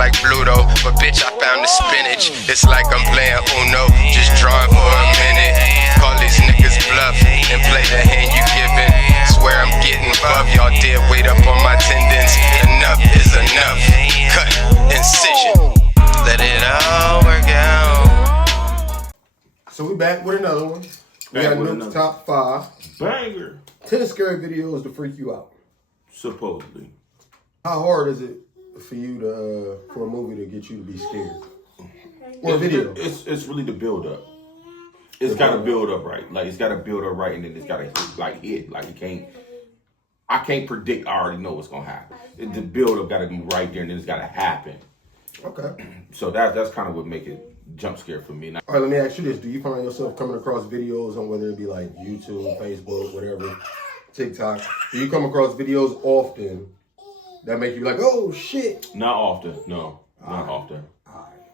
like Pluto, but bitch, I found the spinach. It's like I'm playing Uno, just drawing for a minute. Call these niggas bluff and play the hand you giving. Swear I'm getting buff, y'all did wait up on my tendons. Enough is enough. Cut, incision. Let it all work out. So we back with another one. We got Nukes top 5. Banger. 10 scary videos to freak you out. Supposedly. How hard is it for you to for a movie to get you to be scared? Or a video? It's really the build up. It's got to build up right. Like it's got to build up right, and then it's got to hit. Like I can't predict. I already know what's gonna happen. The build up got to be right there, and then it's got to happen. Okay. So that's kind of what make it jump scare for me. All right, let me ask you this: do you find yourself coming across videos on whether it be like YouTube, Facebook, whatever, TikTok? Do you come across videos often that make you be like, oh shit? Not often. No, not often.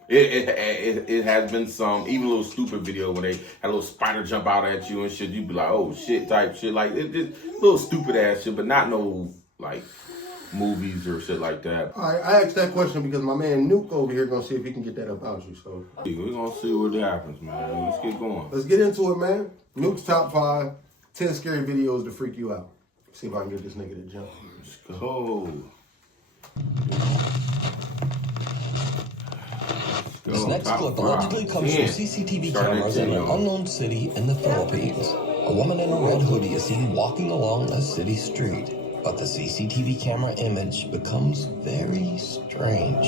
It has been some, even a little stupid video when they had a little spider jump out at you and shit. You'd be like, oh shit, type shit. Like it just little stupid ass shit, but not no like movies or shit like that. All right, I asked that question because my man Nuke over here gonna see if he can get that up out you. So we're gonna see what happens, man. Let's get going. Let's get into it, man. Nuke's top 5, 10 scary videos to freak you out. See if I can get this nigga to jump. Let's go. This next clip allegedly comes from CCTV cameras in an unknown city in the Philippines. A woman in a red hoodie is seen walking along a city street, but the CCTV camera image becomes very strange.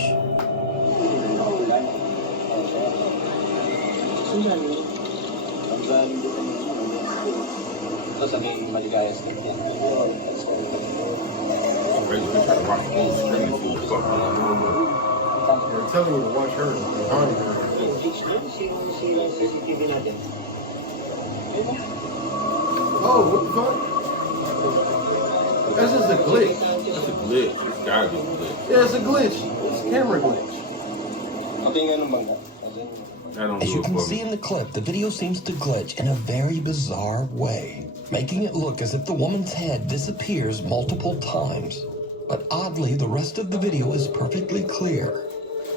They're telling you to watch her behind her. Oh, what the fuck? That's just a glitch. That's a glitch. It's gotta be a glitch. Yeah, it's a glitch. It's a camera glitch. As you can see in the clip, the video seems to glitch in a very bizarre way, making it look as if the woman's head disappears multiple times. But oddly, the rest of the video is perfectly clear.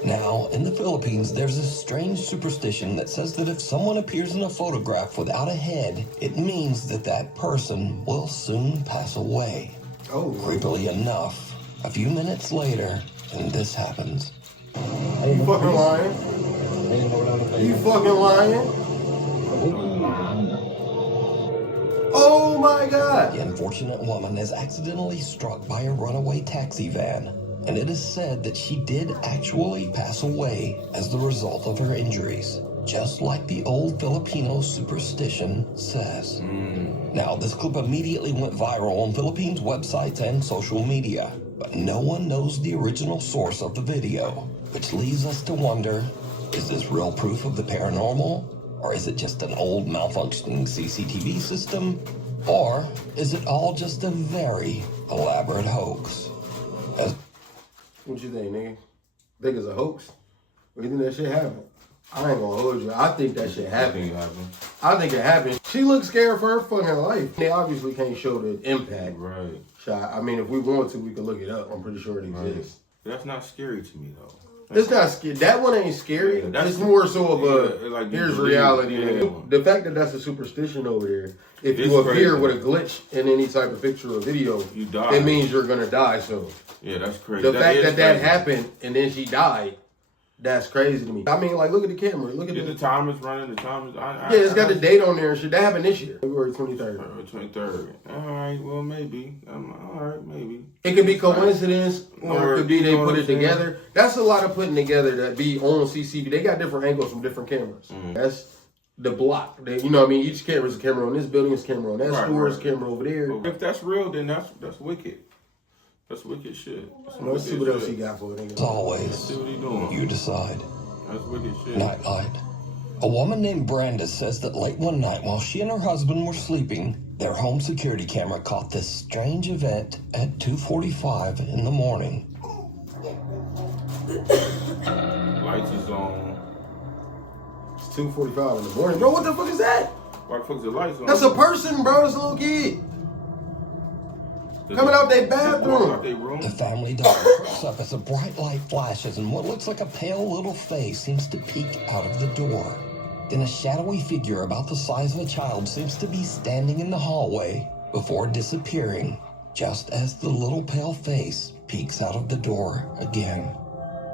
Now, in the Philippines, there's a strange superstition that says that if someone appears in a photograph without a head, it means that that person will soon pass away. Oh. Creepily enough, a few minutes later, and this happens. Are you fucking lying? Are you fucking lying? Oh my God! The unfortunate woman is accidentally struck by a runaway taxi van, and it is said that she did actually pass away as the result of her injuries, just like the old Filipino superstition says. Now, this clip immediately went viral on Philippines websites and social media, but no one knows the original source of the video, which leaves us to wonder, is this real proof of the paranormal? Or is it just an old malfunctioning CCTV system? Or is it all just a very elaborate hoax? What you think, nigga? Think it's a hoax? Or you think that shit happened? I ain't gonna hold you. I think that shit happened. I think it happened. She looks scared for her fucking life. They obviously can't show the impact. Right. Shot. I mean, if we want to, we can look it up. I'm pretty sure it exists. Right. That's not scary to me, though. It's not scary. That one ain't scary. Yeah, it's more so of a, like, here's reality. Yeah. The fact that that's a superstition over there, if you appear with a glitch in any type of picture or video, you die. It means you're going to die. So yeah, that's crazy. The fact that happened and then she died, that's crazy to me. I mean, like, look at the camera. Look at the time is running. The time is... it's got the date on there and shit. That happened this year. February 23rd. February 23rd. All right, well, maybe. All right, maybe. It could be coincidence or it could be they put it together. That's a lot of putting together that be on CCTV. They got different angles from different cameras. That's the block. You know what I mean? Each camera is a camera on this building, it's a camera on that store, it's a camera over there. But if that's real, then that's wicked. That's wicked shit. Let's see what else he got for it. As always, let's see what he doing. You decide. That's wicked shit. Nightlight. A woman named Brenda says that late one night while she and her husband were sleeping, their home security camera caught this strange event at 2:45 in the morning. Lights is on. It's 2:45 in the morning. Bro, what the fuck is that? Why the fuck is the lights on? That's a person, bro. It's a little kid. Coming out their Walking out bathroom. their room. The family dog perks up as a bright light flashes and what looks like a pale little face seems to peek out of the door. Then a shadowy figure about the size of a child seems to be standing in the hallway before disappearing, just as the little pale face peeks out of the door again.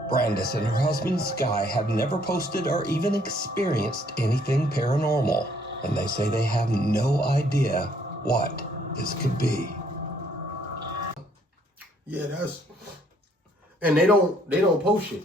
Brandis and her husband Sky have never posted or even experienced anything paranormal, and they say they have no idea what this could be. Yeah, that's. And they don't post shit.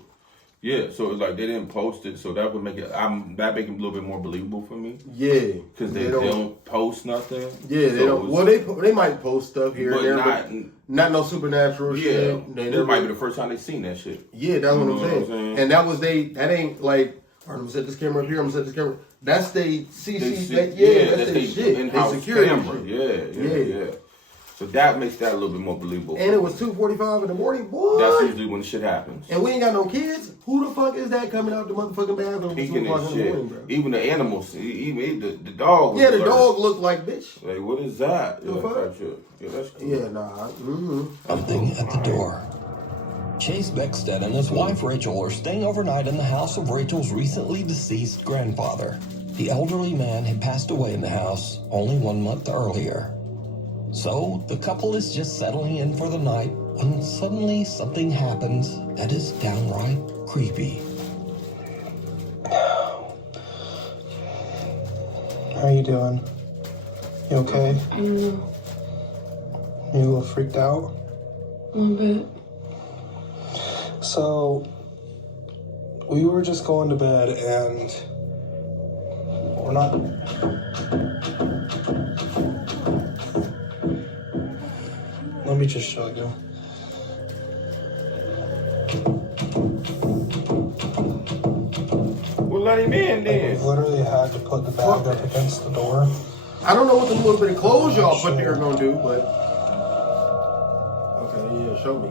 Yeah, so it's like they didn't post it, so that would make it. That make it a little bit more believable for me. Yeah, Because they don't post nothing. Yeah, they don't. Well, they might post stuff here and there, not, but not no supernatural shit. This might be the first time they seen that shit. Yeah, that's what I'm saying. And that was that ain't like, I'm gonna set this camera up here. I'm gonna set this camera. That's they CC. That's their shit. In-house they security camera. shit. Yeah. So that makes that a little bit more believable. And it was 2:45 in the morning, boy. That's usually when the shit happens. And we ain't got no kids. Who the fuck is that coming out the motherfucking bathroom at 2 o'clock in the morning, bro? Even the animals, even the dog. Yeah, the dog looked like bitch. Like, what is that? The fuck? Yeah, that's cool. Yeah, nah. Something at the door. Chase Beckstead and his wife Rachel are staying overnight in the house of Rachel's recently deceased grandfather. The elderly man had passed away in the house only 1 month earlier. So the couple is just settling in for the night when suddenly something happens that is downright creepy. How you doing? You okay? You a little freaked out? A little bit. So, we were just going to bed and we're not... Let me just show you. Well, let him in then. We literally had to put the bag up against the door. I don't know what the little bit of clothes y'all put there gonna do, but okay, yeah, show me.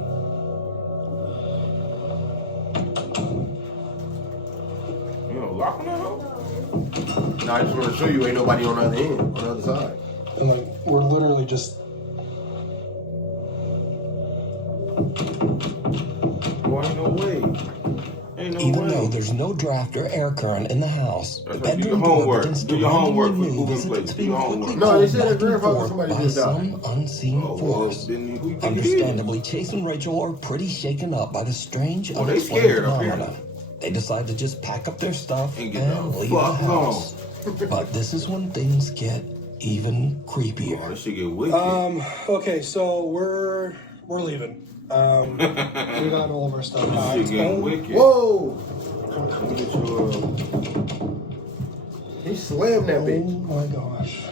You know, lock on that hoe? Nah, I just want to show you ain't nobody on the other end, on the other side. And like, we're literally just... Boy, ain't no way. Ain't no Even way. though there's no draft or air current in the house, the That's right. Do your bedroom door homework. begins Do to your homework randomly for move moving as if place. it's Do being your quickly homework. No, they pulled said back their and grandfather, forth somebody by just died. some unseen force. Then who you think it is? Understandably, Chase and Rachel are pretty shaken up by the strange, they unexplained scared up here. phenomena. They decide to just pack up their stuff And and, get the leave the fuck house. But this is when things get even Oh, creepier. this shit get wicked. Okay, so we're leaving. We got all of our stuff This packed. shit getting wicked. Whoa! Let me get your, He slammed that Oh bitch. my gosh.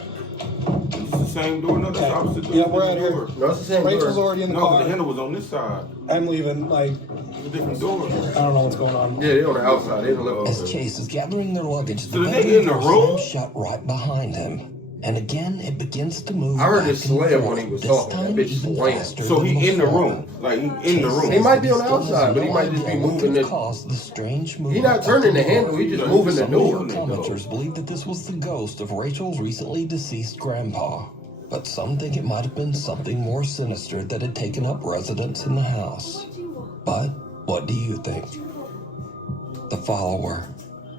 this is the same door? No, that's Okay. opposite door. Yeah, we're out Different door. here. No, it's the same Rachel's door. already in the No, but the car. handle was on this side. I'm leaving. Like, It's a different door. I don't know what's going on. Yeah, they on the outside. They don't look. As Chase is gathering their luggage, So the the nigga bedroom in the door room? slams shut right behind him. And again, it begins to move. I heard back it and slam forth, when he was this talking. That time bitch even slammed. faster So than he in the before. room. Like, he in the Chase room. He might be says on the still has outside, but he no might just be idea what moving could the- cause the strange movement. He not at turning the door. handle. He just moving the Some door. local commenters believe that this was the ghost of Rachel's recently deceased grandpa, but some think it might have been something more sinister that had taken up residence in the house. But what do you think? The follower.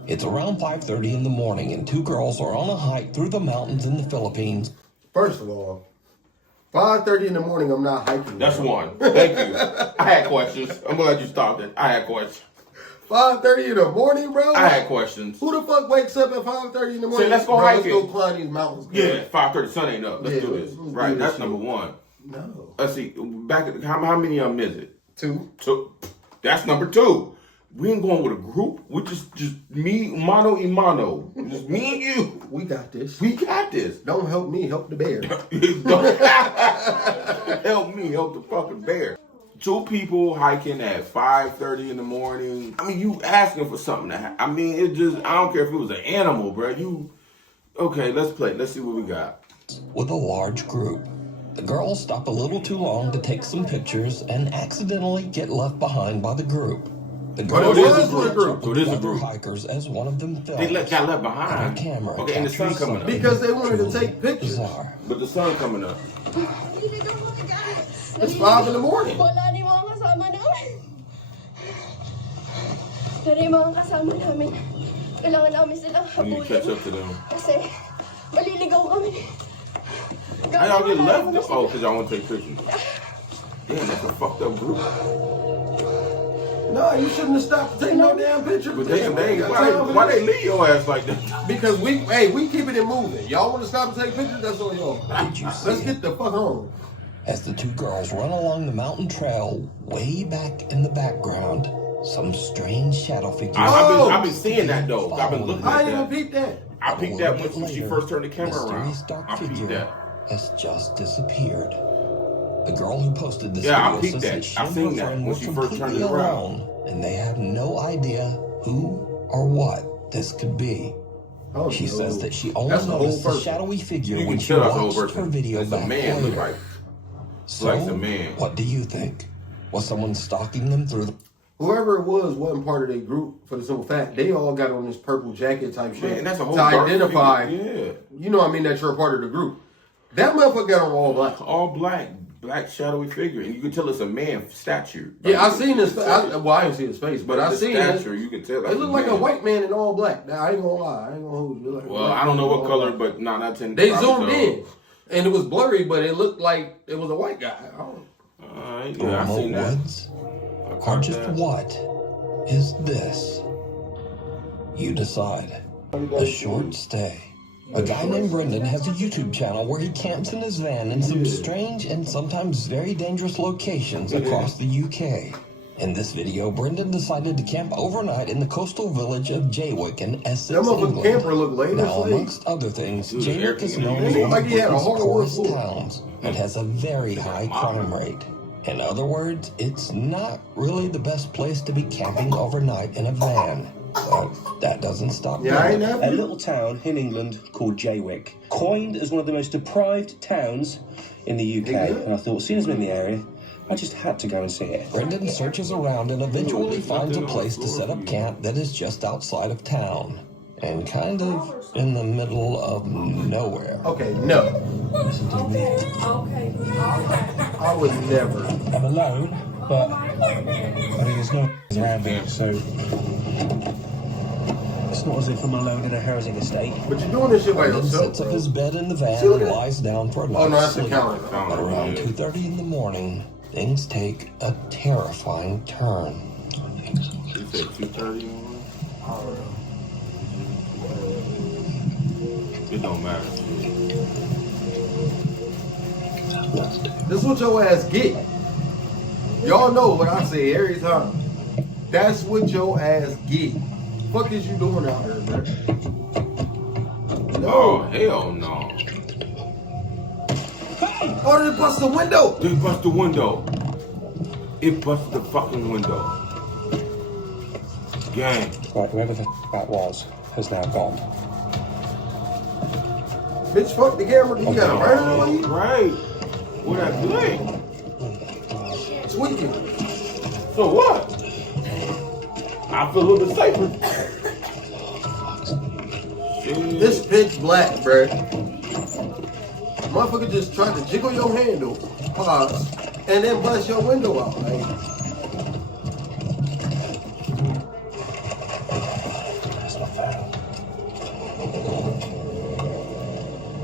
It's around 5:30 in the morning, and two girls are on a hike through the mountains in the Philippines. First of all, 5:30 in the morning. I'm not hiking. That's one. Thank you. I had questions. I'm gonna let you stop it. I had questions. 5:30 in the morning, bro. I had questions. Who the fuck wakes up at 5:30 in the morning? let's go Bro, hiking. Let's go climb these mountains. Bro. Yeah, 5:30. Sun ain't up. Let's Yeah, do this. let's do Right. this That's shit. number one. No. Let's see. Back at how many of them is it? 2. So that's number 2. We ain't going with a group. We just me, mano y mano. Just me and you. We got this. We got this. Don't help me. Help the bear. Don't help me, help the fucking bear. 2 people hiking at 5:30 in the morning. I mean, you asking for something to happen. I mean, it just, I don't care if it was an animal, bro. Okay, let's play. Let's see what we got. With a large group. The girls stop a little too long to take some pictures and accidentally get left behind by the group. The But girls it was a catch group. up So with it is a other group. hikers as one of them films. They got left And behind. a camera Okay, and the sun captures coming up. something Because they wanted to truly take pictures. Bizarre. But the sun coming up. We need to go look at it. It's 5 in the morning. Wala rin mga kasama namin. Pero yung mga kasama namin, kailangan namin silang You need to catch habulin. up to them. Kasi maliligaw kami. How y'all get left? Oh, because y'all want to take pictures. Damn, that's a fucked up group. No, you shouldn't have stopped to take no damn picture. But damn, why they leave your ass like that? Because we keeping it moving. Y'all want to stop and take pictures? That's on y'all. Did you see Let's it? get the fuck home. As the two girls run along the mountain trail, way back in the background, some strange shadow figure. I've been seeing that though. I've been looking I at ain't even that. peeped that. I peeped that when she first turned the camera around. Mysterious dark I peeped figure that. has just disappeared. The girl who posted this Yeah, I video peeped says that. that she I and seen her that friend when were she first turned completely it around. alone, and they have no idea who or what this could be. Oh, She no. says that she only That's the whole noticed the person. shadowy figure You when can she tell that's the whole watched her person. video That's a back man. Look later. like. So, like a man. what do you think? Was someone stalking them through the... Whoever it was wasn't part of their group for the simple fact they all got on this purple jacket type shit Man, that's a whole to dark identify. figure. Yeah. You know what I mean? That you're a part of the group. That motherfucker got on all black. All black shadowy figure, and you can tell it's a man stature. Yeah, I seen his. I didn't see his face, but I the seen stature. it. You can tell. It looked like a white man in all black. Now, I ain't gonna lie. I ain't gonna hold you. Like Well, I don't know what color, but no, not 10. they zoomed in, and it was blurry, but it looked like it was a white guy. I don't. Yeah, I remote seen that. woods? I Or caught just that. what is this? You decide. A short stay. A guy named Brendan has a YouTube channel where he camps in his van in some strange and sometimes very dangerous locations across the UK. In this video, Brendan decided to camp overnight in the coastal village of Jaywick in Essex, That motherfucking England. camper looked late as Now, fuck. amongst other things, Dude, Jaywick is known it as looked one like of he had a Britain's hardwood poorest floor. towns and has a very high crime rate. In other words, it's not really the best place to be camping overnight in a van. But that doesn't stop Yeah, I ain't Brendan. never. A little town in England called Jaywick, coined as one of the most deprived towns in the UK. And I thought, as soon as I'm in the area, I just had to go and see it. Brendan searches around and eventually finds a place to set up camp that is just outside of town and kind of in the middle of nowhere. Okay, no, Listen to me. I would never. I'm alone, but I mean, there's no around me, so it's not as if I'm alone in a housing estate. But you're doing this shit by Brendan yourself, sets up bro. his bed in the van See, look and at- lies down for a Oh night's no, that's the sleep. counter. But around 2:30 in the morning, things take a terrifying turn. You said 2:30 on? It don't matter. This is what your ass get. Y'all know what I say every time. That's what your ass get. Fuck is you doing out here, man? Oh, hell no. Oh, they bust the window. They bust the window. It busted the fucking window. Gang. Right, whoever the that was has now gone. Bitch, fuck the camera. You got a burner on you? Right. What that blink? Tweaking. So what? I feel a little bit safer. Shit. This pitch black, bruh. Motherfucker just tried to jiggle your handle, pause, and then bust your window out. Like,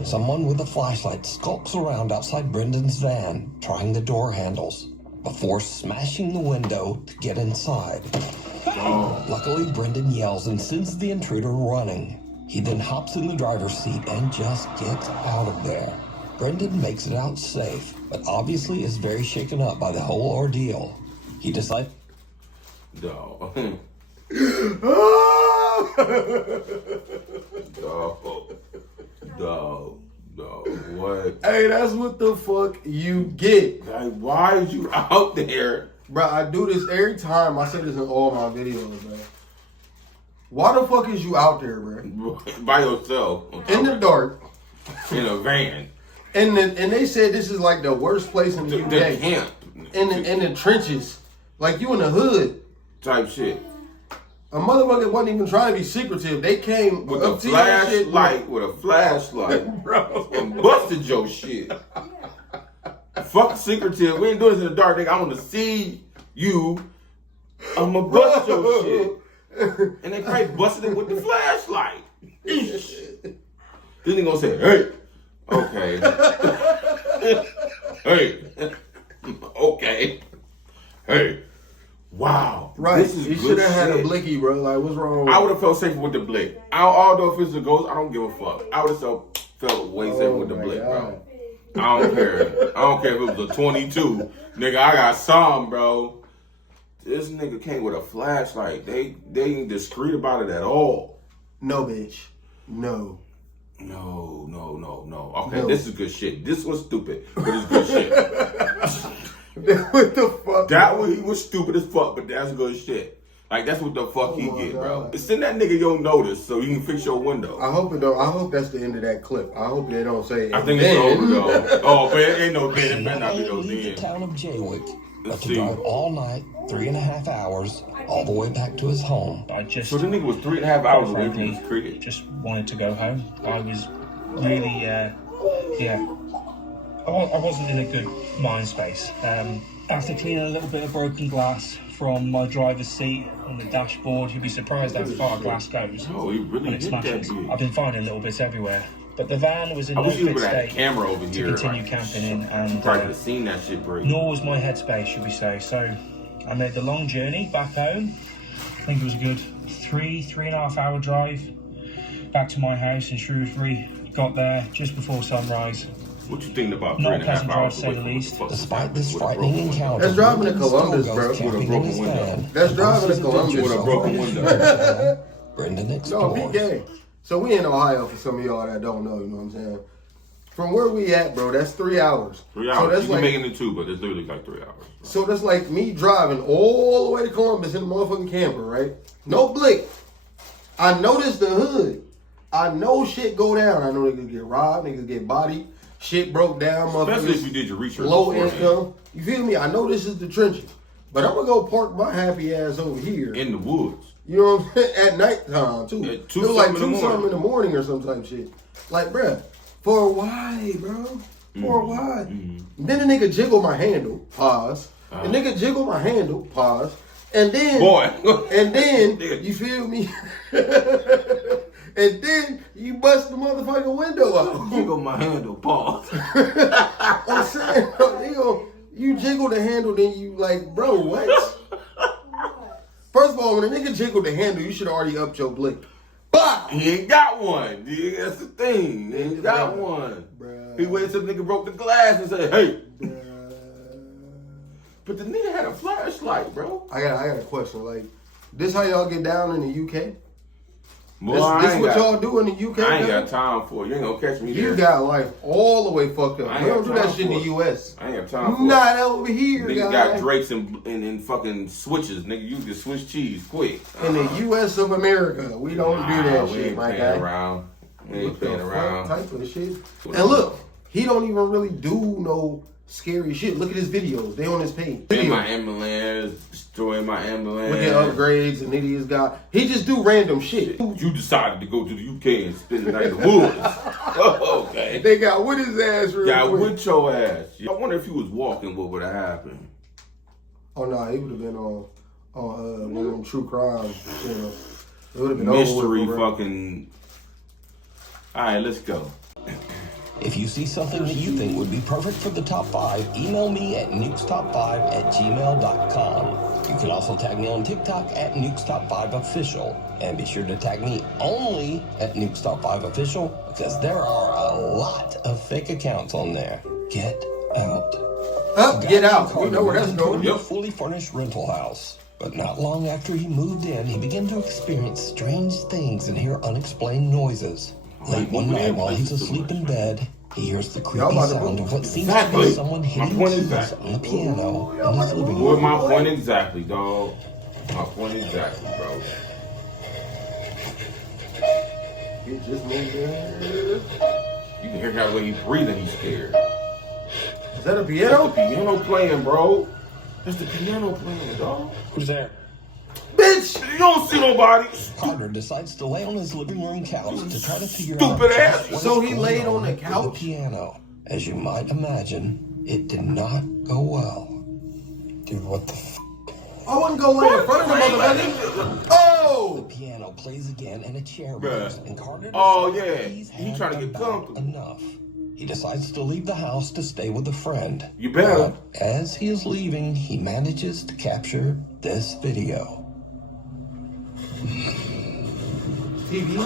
Someone with a flashlight skulks around outside Brendan's van, trying the door handles, before smashing the window to get inside. Luckily, Brendan yells and sends the intruder running. He then hops in the driver's seat and just gets out of there. Brendan makes it out safe, but obviously is very shaken up by the whole ordeal. He decides Dog. Dog. What? hey, that's what the fuck you get. Like, why is you out there? Bro, I do this every time. I say this in all my videos, man. Why the fuck is you out there, bro? By yourself. In the dark. In a van. And they said this is like the worst place in the The UK. camp. In the trenches. Like you in the hood. Type shit. A motherfucker wasn't even trying to be secretive. They came With up a to your shit. flashlight. With a flashlight. Bro. And busted your shit. Fuck secretive. We ain't doing this in the dark, nigga. I want to see you. I'ma bust your shit. And they probably busted it with the flashlight. This nigga gonna say, hey. Okay. Hey. Okay. Hey. Wow. Right. This is You good should have had a shit. blicky, bro. Like, what's wrong? I would have felt safer with the blick. Although if it's a ghost, I don't give a fuck. I would have felt way safer with the blick, bro. I don't care. I don't care if it was a 22. Nigga, I got some, bro. This nigga came with a flashlight. They ain't discreet about it at all. No, bitch. No. No. Okay, No. this is good shit. This was stupid, but it's good shit. What the fuck? That one, he was stupid as fuck, but that's good shit. Like, that's what the fuck he my get, God. bro. Send that nigga your notice so you can fix your window. I hope it don't. I hope that's the end of that clip. I hope they don't say. I think it's over, though. Oh, but it ain't no then. It better not be no leave the then. town of Jaywick, but Let's to see. drive all night, 3.5 hours, all the way back to his home. I just, So the nigga was 3.5 hours away from frankly, his crib. just wanted to go home. I was really, I wasn't in a good mind space. After cleaning a little bit of broken glass from my driver's seat on the dashboard, you'd be surprised how far glass goes Oh, he really when it hit that smashes. bitch. I've been finding little bits everywhere. But the van was in I no wish you fit would have had a state camera over to here. continue Like, camping in, and probably could have seen that shit break. nor was my headspace, should we say. So I made the long journey back home. I think it was a good 3.5 hour drive back to my house in Shrewsbury. Got there just before sunrise. What you think about Not a 3.5 pleasant drive, hours to say away the from least. what the fuck Despite happened this with a frightening broken window? encounter, That's driving to Brendan Columbus, still bro. goes With a camping broken in his window. van. That's driving to Versus Columbus. adventures With a broken over window. his town, Brendan No, explores. PK. So we in Ohio for some of y'all that don't know. You know what I'm saying? From where we at, bro, that's 3 hours. 3 hours. So that's you can like, make it in 2, but it's literally like 3 hours. so that's like me driving all the way to Columbus in a motherfucking camper, right? No blick. I noticed the hood. I know shit go down. I know niggas get robbed, niggas get bodied, shit broke down, Especially if motherfuckers. you did your research. Low beforehand. income. You feel me? I know this is the trenches. But I'm gonna go park my happy ass over here. In the woods. You know what I'm saying? At nighttime too. At It 2 was like something in the 2 something morning. in the morning or some type shit. Like, bruh, for why, bro? For why? Then the nigga jiggle my handle, pause. The nigga jiggle my handle, pause. And then, Boy. and then, Nigga. you feel me? And then you bust the motherfucking window out. Jiggle my handle, pause. I'm saying, bro, you jiggle the handle, then you like, bro, what? First of all, when a nigga jiggled the handle, you should already upped your blick. Bah! He ain't got one. Yeah, that's the thing. He ain't got one. Bruh. He waited till the nigga broke the glass and said, hey. Bruh. But the nigga had a flashlight, bro. I got a question. Like, this how y'all get down in the UK? Boy, This I ain't what got- y'all do in the UK? I ain't now? got time for it. You ain't gonna catch me there. You got life all the way fucked up. I ain't We don't got do that time shit in for the it. US. I ain't got time for Not over here, Niggas guys. got Drakes and fucking switches. Nigga, you can switch cheese quick. In the US of America, we don't do that we shit, ain't my playing guy. around. We ain't What the playing fuck around. type of shit? And look, he don't even really do no scary shit. Look at his videos. They on his page. In my ambulance, destroying my ambulance. With the upgrades and idiots got. He just do random shit. You decided to go to the UK and spend the night in the woods. Okay. They got with his ass real Got quick. with your ass. I wonder if he was walking, what would have happened? Oh no, he would have been on one of them true crime channels. It would have been over Mystery with, bro. fucking. All right, let's go. If you see something that you think would be perfect for the top 5, email me at nukestop5@gmail.com. You can also tag me on TikTok at nukestop5official. And be sure to tag me only at nukestop5official because there are a lot of fake accounts on there. Get out. Get out. We know where that's going. A fully furnished rental house. But not long after he moved in, he began to experience strange things and hear unexplained noises. Late one night while he's asleep in bed, he hears the creepy sound of what seems to Exactly. be someone hitting My point keys exactly. on the piano in his living Boy, room. my point exactly, dog. My point exactly, bro. He just moved in. You can hear how when he's breathing, he's scared. Is that a That's the piano? piano playing, bro. That's the piano playing, dog. Who's there? Bitch! You don't see nobody. Carter decides to lay on his living room couch to try to figure Stupid out ass. what So is he going laid on the with couch? piano. As you might imagine, it did not go well. Dude, what the f? I wouldn't go lay in front of the motherfucker. Oh! The piano plays again and a chair moves, and Carter Oh, decides yeah. he's He had trying to get about comfortable. enough. He decides to leave the house to stay with a friend. You better. But as he is leaving, he manages to capture this video. TV?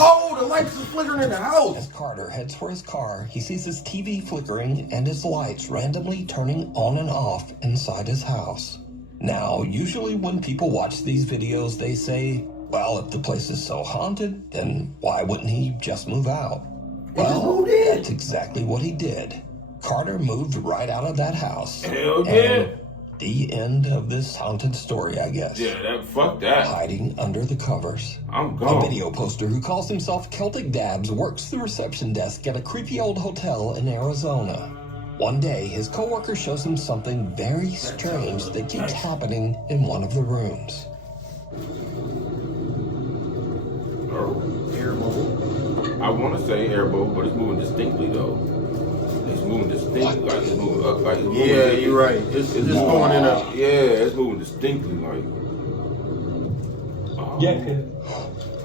Oh, the lights are flickering in the house. As Carter heads for his car, he sees his TV flickering and his lights randomly turning on and off inside his house. Now, usually when people watch these videos, they say, well, if the place is so haunted, then why wouldn't he just move out? Well, that's exactly what he did. Carter moved right out of that house. Hell yeah. And the end of this haunted story, I guess. Yeah, fuck that. Hiding under the covers. I'm A gone. video poster who calls himself Celtic Dabs works the reception desk at a creepy old hotel in Arizona. One day, his coworker shows him something very strange that keeps happening in one of the rooms. I want to say airboat, but it's moving distinctly though. It's moving distinctly, like it's moving up, like it's moving. Yeah, you're right. It's just going in a... Yeah, it's moving distinctly, like.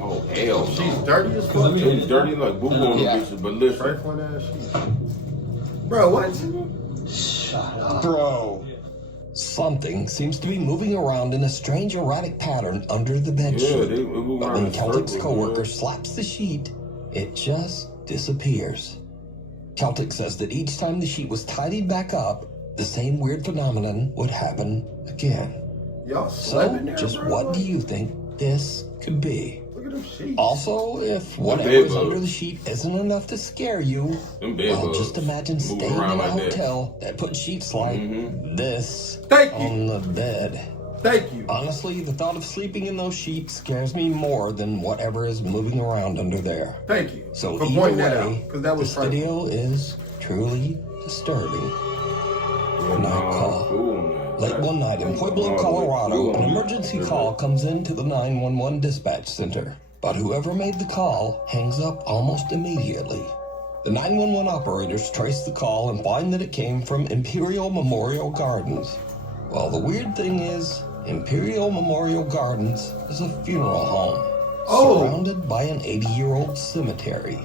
Oh hell, She's dirty as fuck. She's dirty like boo boo on the bitches, but listen. Trifling ass shit. Bro, what? Bro. Something seems to be moving around in a strange erratic pattern under the bedsheet. they move But around when in Celtic's circles, coworker man. slaps the sheet, it just disappears. Celtic says that each time the sheet was tidied back up, the same weird phenomenon would happen again. Y'all slept in there, Just bro? what do you think this could be? Look at them sheets. Also, if whatever bed is bugs. under the sheet isn't enough to scare you, Them bed well, bugs just imagine moving staying in around a like that. hotel that put sheets like this Thank you. on the bed. Thank you. Honestly, the thought of sleeping in those sheets scares me more than whatever is moving around under there. Thank you So for either pointing that way, out. Because that was this frightening. video is truly disturbing. Yeah, Night nah, call. cool, man. Late one night in Pueblo, Colorado, an emergency call comes into the 911 dispatch center. But whoever made the call hangs up almost immediately. The 911 operators trace the call and find that it came from Imperial Memorial Gardens. Well, the weird thing is, Imperial Memorial Gardens is a funeral home surrounded by an 80-year-old cemetery.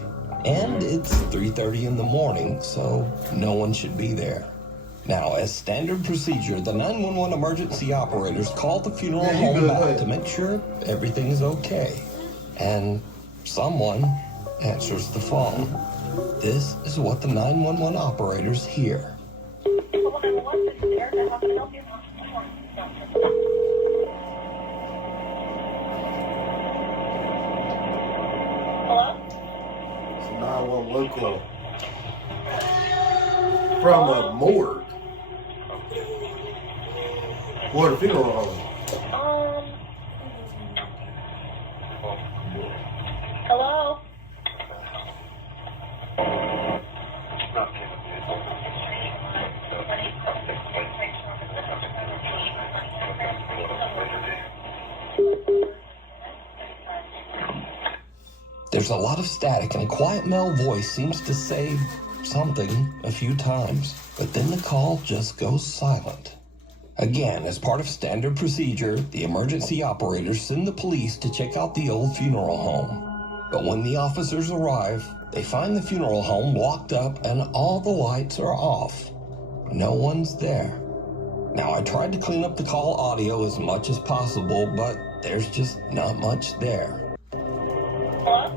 And it's 3:30 in the morning, so no one should be there. Now, as standard procedure, the 911 emergency operators call the funeral home back to make sure everything's okay. And someone answers the phone. This is what the 911 operators hear. Hello? It's a 911 call. From a morgue. Or the funeral home. Hello? There's a lot of static, and a quiet male voice seems to say something a few times, but then the call just goes silent. Again, as part of standard procedure, the emergency operators send the police to check out the old funeral home. But when the officers arrive, they find the funeral home locked up and all the lights are off. No one's there. Now, I tried to clean up the call audio as much as possible, but there's just not much there. Hello?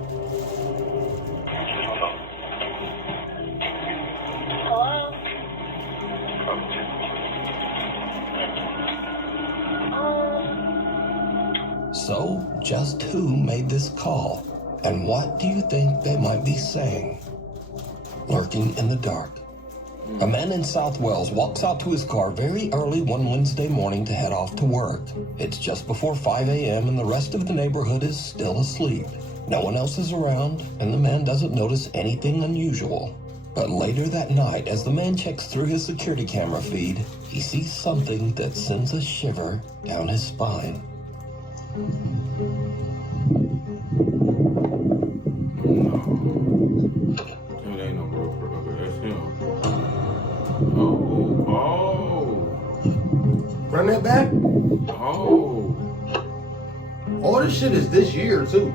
Hello? So, just who made this call? And what do you think they might be saying? Lurking in the dark. A man in South Wales walks out to his car very early one Wednesday morning to head off to work. It's just before 5 a.m. and the rest of the neighborhood is still asleep. No one else is around, and the man doesn't notice anything unusual. But later that night, as the man checks through his security camera feed, he sees something that sends a shiver down his spine. It ain't no real. Okay, that's him. went back. Oh. All this shit is this year too.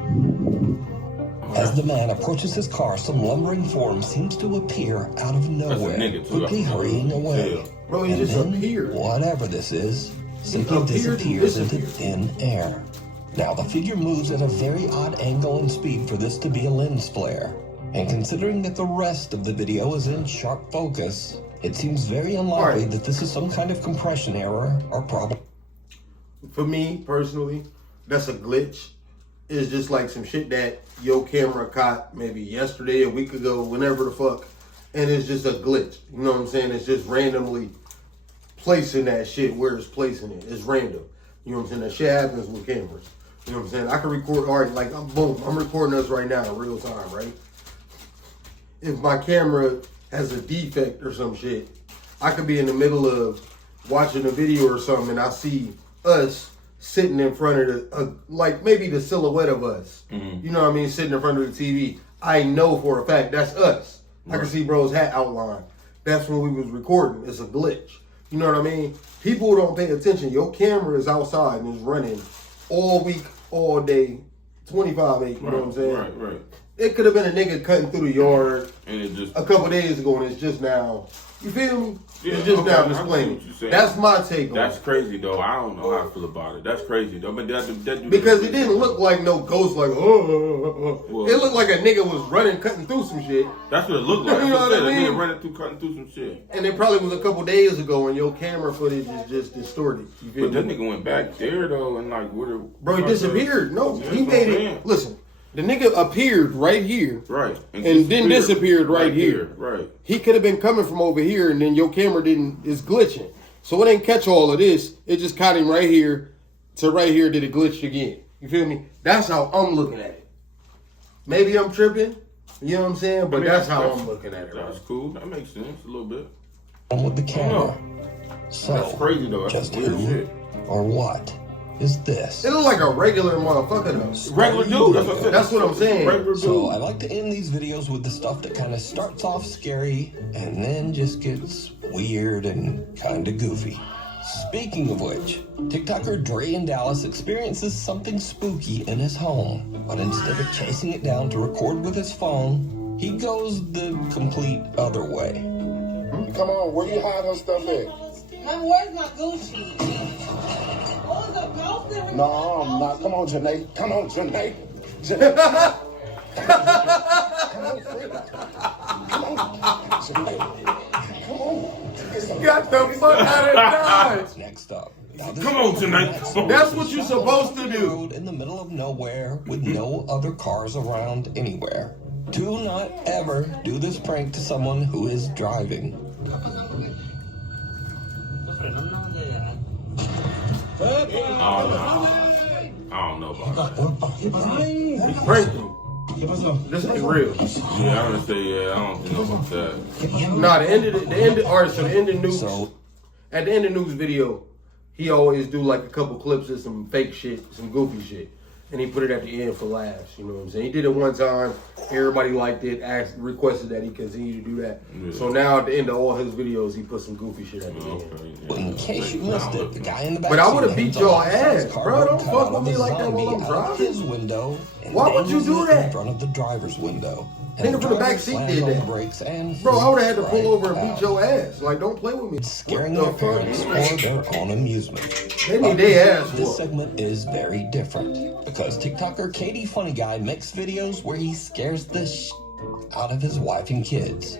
As the man approaches his car, some lumbering form seems to appear out of nowhere, nigga, too. quickly hurrying away. Bro, he And just then, appeared. whatever this is, simply appeared and disappears into disappeared. thin air. Now, the figure moves at a very odd angle and speed for this to be a lens flare. And considering that the rest of the video is in sharp focus, it seems very unlikely Right. that this is some kind of compression error or problem. For me personally, that's a glitch. It's just like some shit that your camera caught maybe yesterday, a week ago, whenever the fuck, and it's just a glitch. You know what I'm saying? It's just randomly placing that shit where it's placing it. It's random. You know what I'm saying? That shit happens with cameras. You know what I'm saying? I can record, all right, like I'm recording us right now in real time, right? If my camera has a defect or some shit, I could be in the middle of watching a video or something and I see us sitting in front of like maybe the silhouette of us. You know what I mean? Sitting in front of the TV. I know for a fact that's us. I can see bro's hat outline. That's when we was recording. It's a glitch. You know what I mean? People don't pay attention. Your camera is outside and is running all week, all day, 25/8. You know what I'm saying? Right. It could have been a nigga cutting through the yard And it just a couple days ago, and it's just now. You feel me? Yeah, it's just okay, now I see displaying. what you're saying. That's my take on that's it. crazy though. I don't know how I feel about it. That's crazy though. But that dude Because it didn't look like no ghost, like, Well, it looked like a nigga was running, cutting through some shit. That's what it looked like. You know what I mean? A nigga running through, cutting through some shit. And it probably was a couple days ago, and your camera footage is just distorted. You feel But that me? nigga went back there though, and like, what? Bro, he disappeared. No, Yeah, he that's made what I'm it. saying. Listen, the nigga appeared right here. Right. And then disappeared right here. Right. He could have been coming from over here, and then your camera is glitching. So it ain't catch all of this. It just caught him right here to right here that it glitched again. You feel me? That's how I'm looking at it. Maybe I'm tripping. You know what I'm saying? But that's how I'm looking at it. That's Right? cool. That makes sense a little bit. With the camera. So, That's crazy though. That's just weird who shit. or what is this? It looked like a regular motherfucker though. Regular dude. That's what I said. That's what I'm saying. Regular dude. So I like to end these videos with the stuff that kind of starts off scary and then just gets weird and kind of goofy. Speaking of which, TikToker Dre in Dallas experiences something spooky in his home, but instead of chasing it down to record with his phone, he goes the complete other way. Come on, where you hiding stuff at? Where's my Gucci? Oh, the ghost in No, I'm not. Come on, Janae. Come on, Janae. Janae. Come on, Frida. Come on, Janae. Come on. Got the fuck out of Dodge. Next up. Now, this Come on, is tonight. That's what you're supposed to do. road in the middle of nowhere with no other cars around anywhere. Do not ever do this prank to someone who is driving. I don't know about that. Breaking. This ain't real. Yeah, I'm gonna say yeah. I don't know about that. Nah, the end of all right, so the end of Nukes, So, at the end of Nukes video, he always do like a couple clips of some fake shit, some goofy shit. And he put it at the end for laughs, you know what I'm saying? He did it one time, everybody liked it, requested that he continue to do that. Yeah. So now at the end of all his videos, he put some goofy shit at the end. Okay, yeah. in case you missed it, the guy in the back. But I would've seat beat hangs your off his ass, car bro. Don't cut fuck out with of me the like that while I'm zombie out of driving. his window. And Why would you dangles do it that? In front of the driver's window. And Nigga from the back driver seat slams did on the that. brakes and Bro, I would have had to freaks pull over and right beat out, your ass. Like, don't play with me. scaring What their the parents fuck? for their own amusement. They need their ass This whooped. segment is very different because TikToker Katie Funny Guy makes videos where he scares the out of his wife and kids.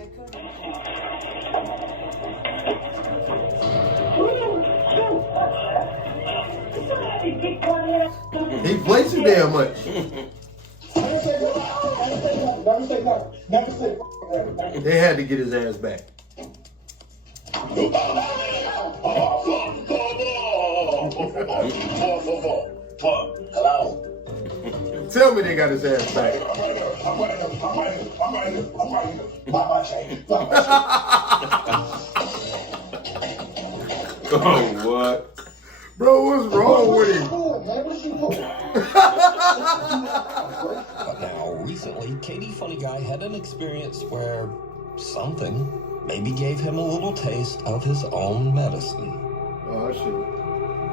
He plays too damn much. They had to get his ass back. Tell me they got his ass back. Oh, what? Bro, what's wrong with him? But now, recently, Katie Funny Guy had an experience where something maybe gave him a little taste of his own medicine. Oh, shit.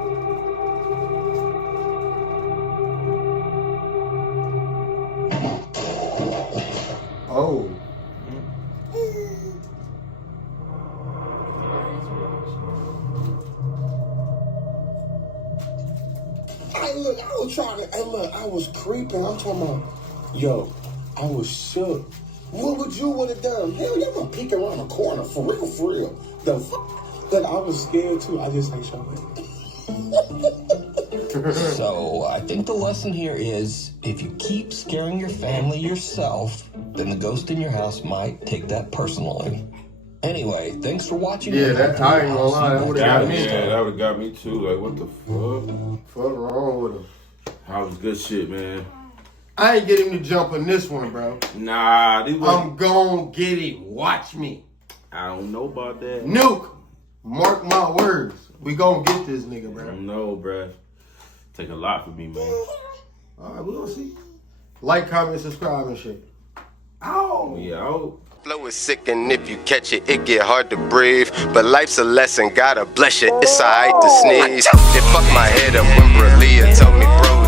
Like, look, I was trying to, and look, I was creeping. I'm talking about, yo, I was shook. What would you would have done? Hell, you gonna peek around the corner, for real, for real. The fuck? That I was scared too. I just ain't showing it. So, I think the lesson here is, if you keep scaring your family yourself, then the ghost in your house might take that personally. Anyway, thanks for watching. Yeah, that, I ain't gonna lie, that would've got me. Yeah, that would've got me too. Like, what the fuck? Fuck wrong with him? That was good shit, man. I ain't getting to jump on this one, bro. Nah, I'm gon' get it. Watch me. I don't know about that. Nuke, mark my words. We gon' get this nigga, I bro. don't know, bruh. Take a lot for me, man. All right, we gonna see. Like, comment, subscribe, and shit. Ow. We out. Flow is sick, and if you catch it, it get hard to breathe. But life's a lesson, gotta bless you. It's alright to sneeze. It fucked my head up when Bralia told me, bro,